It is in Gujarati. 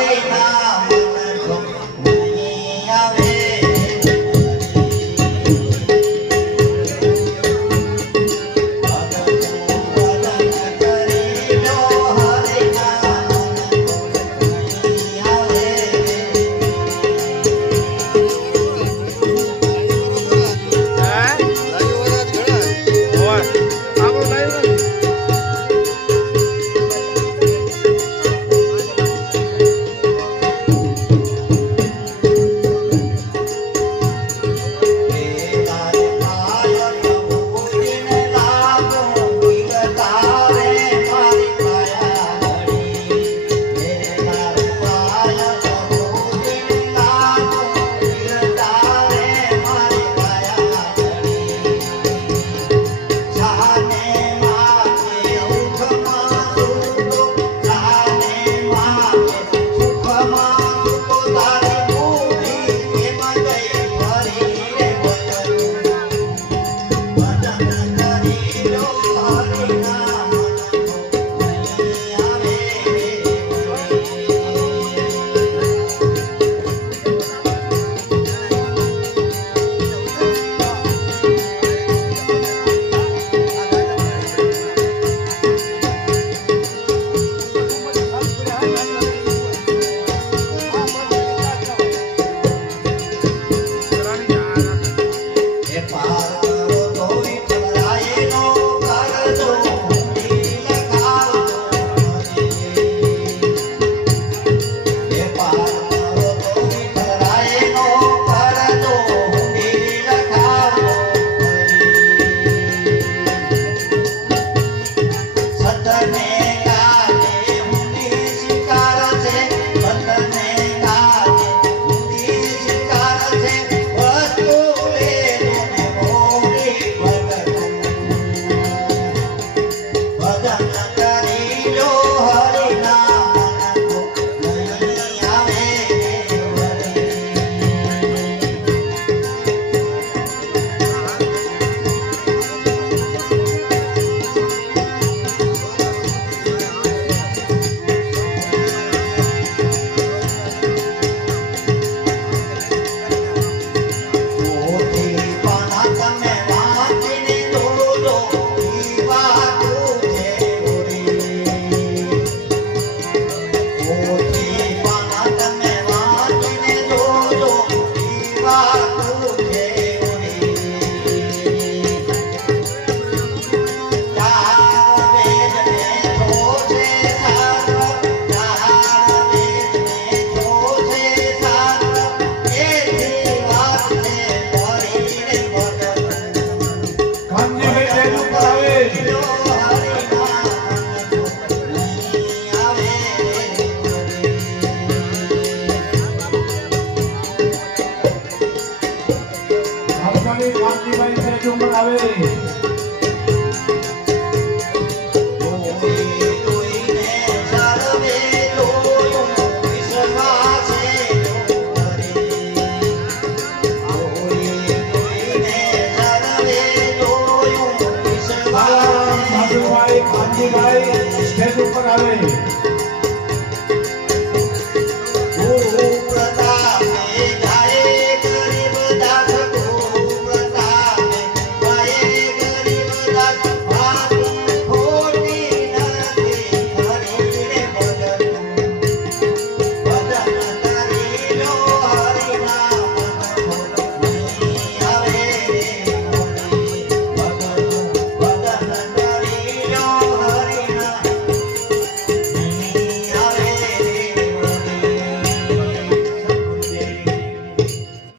ရိသာ Bye. આવે.